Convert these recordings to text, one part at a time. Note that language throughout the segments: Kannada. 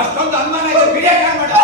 ಅಷ್ಟೊಂದು ಅನುಮಾನ ಇದೆ. ಮಾಡ ಮಾಡು.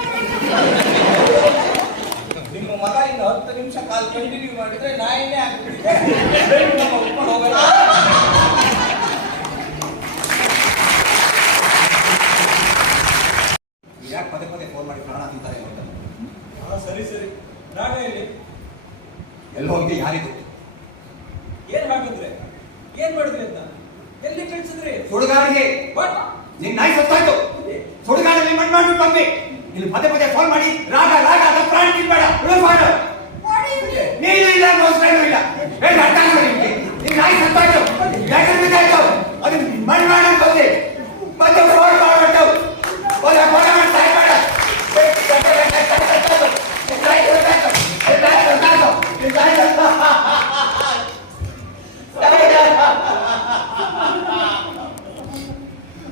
ಕಂಟಿನ್ಯೂ ಮಾಡಿದ್ರೆ ನಾಯಿನೇ ಆಗ್ಬಿಟ್ಟಿದೆ ಹೋಗಲ್ಲ ಯಾಕೆ ಪದೇ ಪದೇ ಫೋನ್ ಮಾಡಿ ಪ್ರಾಣ ಸರಿ ಸರಿ. ಎಲ್ಲಿ ಎಲ್ಲ ಹೋಗಿ ಯಾರಿಗೂ ಏನ್ ಹಾಕಿದ್ರೆ? ಏನ್ ಮಾಡಿದ್ರಿ ಅಂತ? ಎಲ್ಲಿ ಕಳ್ಸಿದ್ರಿ? ಸುಡುಗಾಡಿಗೆ. ಬಟ್ ನಿನ್ ನಾಯಿ ಸತ್ತಾಯ್ತು. ಸುಡುಗಾಡಲ್ಲಿ ಮಣ್ಣು ಮಾಡ್ಬಿಟ್ಟು ಬಂದ್ವಿ. ಇಲ್ಲಿ ಪದೇ ಪದೇ ಫೋನ್ ಮಾಡಿ ರಾಗ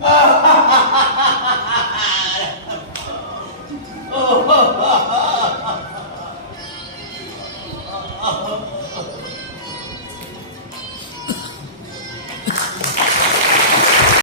Ha ha ha ha!